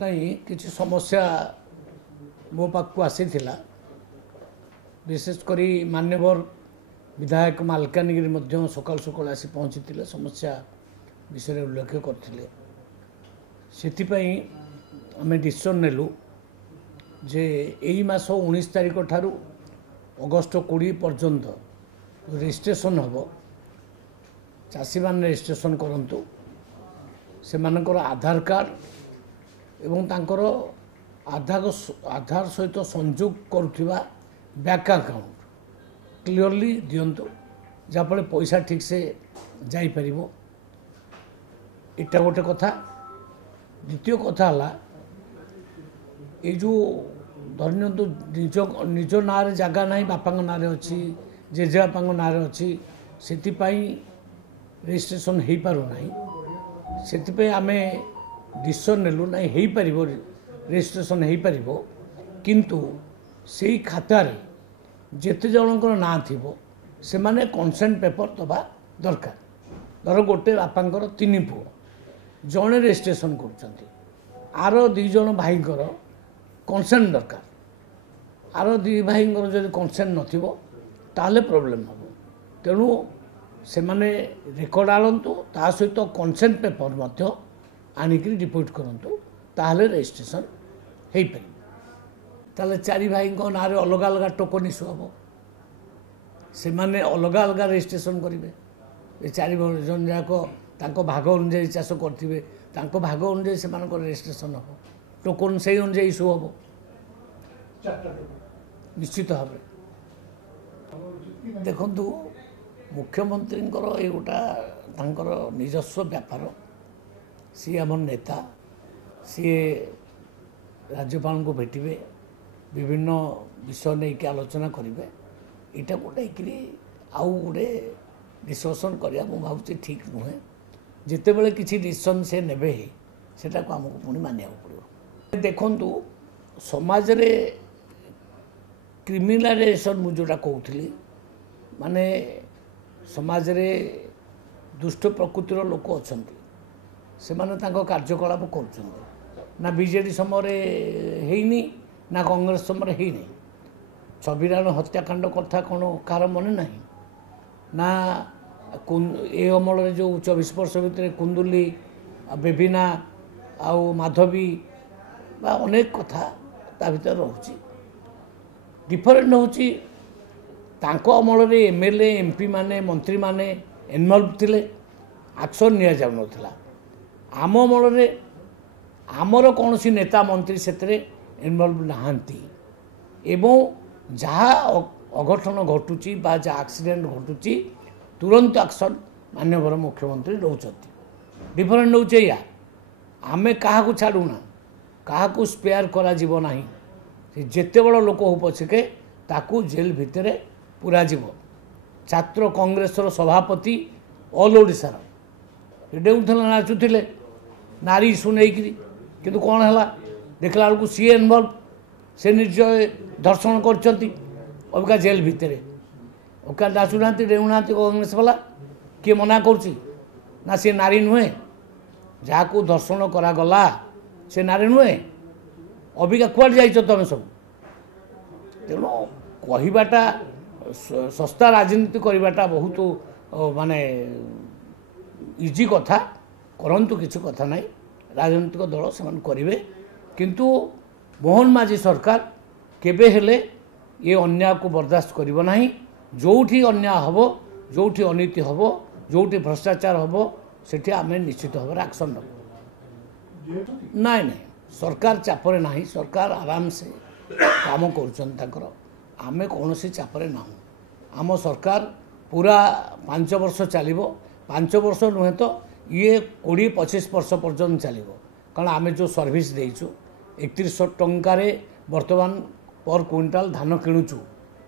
नहीं किसी समस्या मो पाक आसी विशेषकर मान्यवर विधायक मालकानगिरी सकाल सकाल आसी पहुँची समस्या विषय उल्लेख करते आम डिसीजन नेलु जे यही मास 19 तारिख ठारू अगस्ट 20 पर्यंत रजिस्ट्रेशन हम चाषी मान रजिस्ट्रेशन करंतु से मानकर आधार कार्ड एवं तांकर आधार सहित संयोग करुवा बैंक अकाउंट क्लियरली दिंतु जहाँफल पैसा ठीक से जापर इटा गोटे कथा। द्वितीय कथा ये जो धरनियंतु निज निज ना जगह ना बापा ना अच्छी जेजेबापा ना अच्छी से रजिस्ट्रेशन हो पारना से आम डिसीजन नेलु ना हो पार रजिस्ट्रेशन हो पार किंतु से खातार जेते जनकर ना थी से माने कंसेंट पेपर दबा दरकार। धर गोटे बापांकर 3 पुओ जड़े रजिस्ट्रेशन कर दी जन भाई कंसेंट दरकार आर 2 भाई जब कंसेंट नथिबो ताले प्रॉब्लम हम तेणु से माने रेकर्ड आनतु ता सहित कंसेंट पेपर आनिक डिपोजिट करंतु ताले रजिस्ट्रेशन हो पार ताले 4 भाई ना अलग अलग टोकन इश्यू हम से माने अलग अलग रजिस्ट्रेशन करेंगे 4 जन जाक भाग अनुजाई चाष करेंगे भाग अनुजाई से रजिस्ट्रेशन हम टोकन से अनुजाई इश्यू हम निश्चित भाव देखु मुख्यमंत्री ये गोटा निजस्व व्यापार सी आम नेता सी राज्यपाल को भेटे विभिन्न विषय नहीं कि आलोचना करेंगे यहाँ गोटे आउ गोटे डिस्कसन करा मुझे भावी ठीक नुहे जिते बड़े किसी डिसीजन से नेबे सेटा को आमको पुणी मानिया पड़ो। देखु समाज रे क्रिमिनालाइजेशन मुझे जोटा कहूली माने समाज रे दुष्ट प्रकृतिर लोक अच्छा से कार्यकलाप कर ना बीजेडी समय है ना कांग्रेस समय है 26 हत्याकांड कथा कौन कार मन ना ना ए अमल जो 24 वर्ष भितर कुंदुली बेबिना आउ माधवी बा अनेक कथा ता भीतर रोची डिफरेंट होची तांको अमल रे एमएलए एमपी माने मंत्री माने इन्वॉल्व थिले एक्शन निया जाउ नथिला आम अमल रे आमर कौन सी नेता मंत्री से इन्वॉल्व नहांती एवं जहाँ अघटन घटुची बा जहाँ एक्सीडेंट घटुची तुरंत एक्शन माननीय मुख्यमंत्री रोचती डिफरेंट होचे या आमे काहाकू छाड़ूना काहाकू स्पेयर करा जीव नाही जेते बड़ लोक हो पछके ताकू जेल भितर पूरा जीव छात्र कांग्रेस सभापति ऑल ओडिशा डेउथला नाचुले नारी इश्यू नहीं किंतु कौन है देखला बेलू सी इन्वॉल्व से निर्जय धर्षण कर जेल भितर ओका नाचुना डेउना कांग्रेस वाला किए मना कर सी नारी नुहे जहाँ को दर्शन करागला से नारी नुहे अबिका कुआड जाइछ तुम सब तेणु कहवाटा सस्ता राजनीति करवाटा बहुत माने इजी कथा करंतु किसी कथा नहीं राजनीतिक दल से करेंगे किंतु मोहन माझी सरकार केबे हेले ये अन्याय को बर्दाश्त करिबो नाही जोठी अन्याय हबो जोठी अनीति हबो जोठी भ्रष्टाचार हबो सेठी आमे निश्चित भाव एक्शन नब नाई नहीं सरकार चापरे नाही सरकार आराम से काम कर आमे कौन सी चापरे ना आम सरकार पूरा 5 वर्ष चलो 5 वर्ष नुहे तो ये 20-25 वर्ष पर्यंत चलो कारण आम जो सर्विस देचु 3100 टंकार बर्तमान पर क्विंटाल धान किणुचु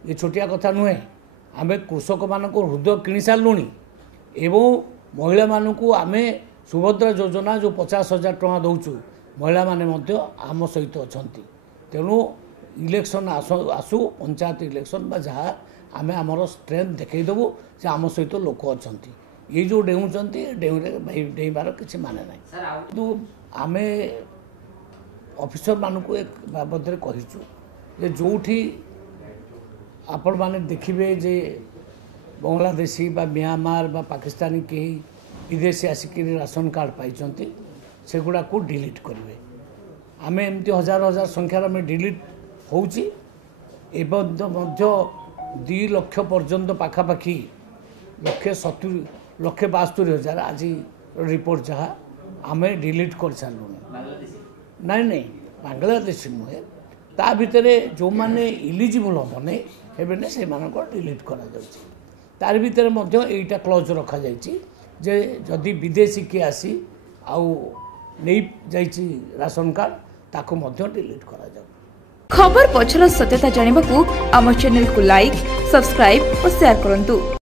ये छोटिया कथा नुहे आम कृषक मान हृदय किणी सारूँ एवं महिला मानक आम सुभद्रा योजना जो 50,000 टଙ୍କା दौचु महिला माने मध्य आम सहित अच्छा तेणु इलेक्शन आसु पंचायत इलेक्शन बा जहाँ आम आमर स्ट्रेंथ देखईदेबू जे आम सहित लोक अच्छा ये जो डेउंट डेउरे डेइबार किसी माने ना किंतु आम ऑफिसर मानक एक बाबद कहीचु जे जोठी आपण माने देखिबे जे बांग्लादेशी बा म्यांमार बा पाकिस्तानी कहीं विदेशी आसिक राशन कार्ड पाई से गुड़ा को डिलीट करेंगे आम एमती हजार हजार संख्यार आम डिलीट होची एवं 2 लाख पर्यंत पाखापाखि 1,72,000 आज रिपोर्ट जहाँ आम डिलीट कर सारूँ नहीं बांग्लादेशी नुहे ता भितर जो मैंने इलिजिबल हम नहीं से डिलीट करा तार भितर यहीटा क्लज रखा जे जदि विदेशी किए आसी आउ नहीं जाइए राशन कार्ड ताको मध्य डिलीट करा जाऊ। खबर पछर सत्यता जानिबाकू आम चैनल को लाइक सब्सक्राइब और शेयर करंतु।